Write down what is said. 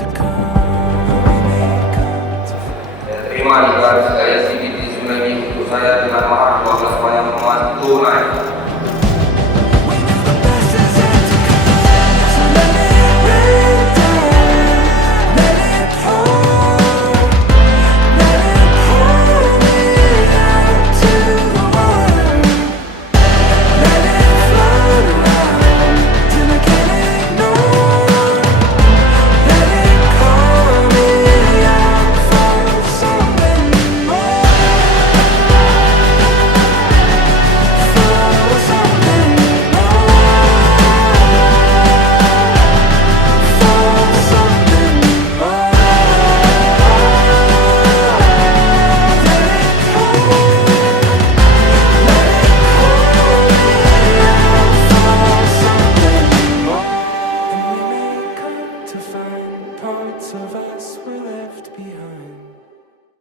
Terima nikah saya sini di Sungai untuk saya dengan mahar 12 bayang emas tunai. Parts of us were left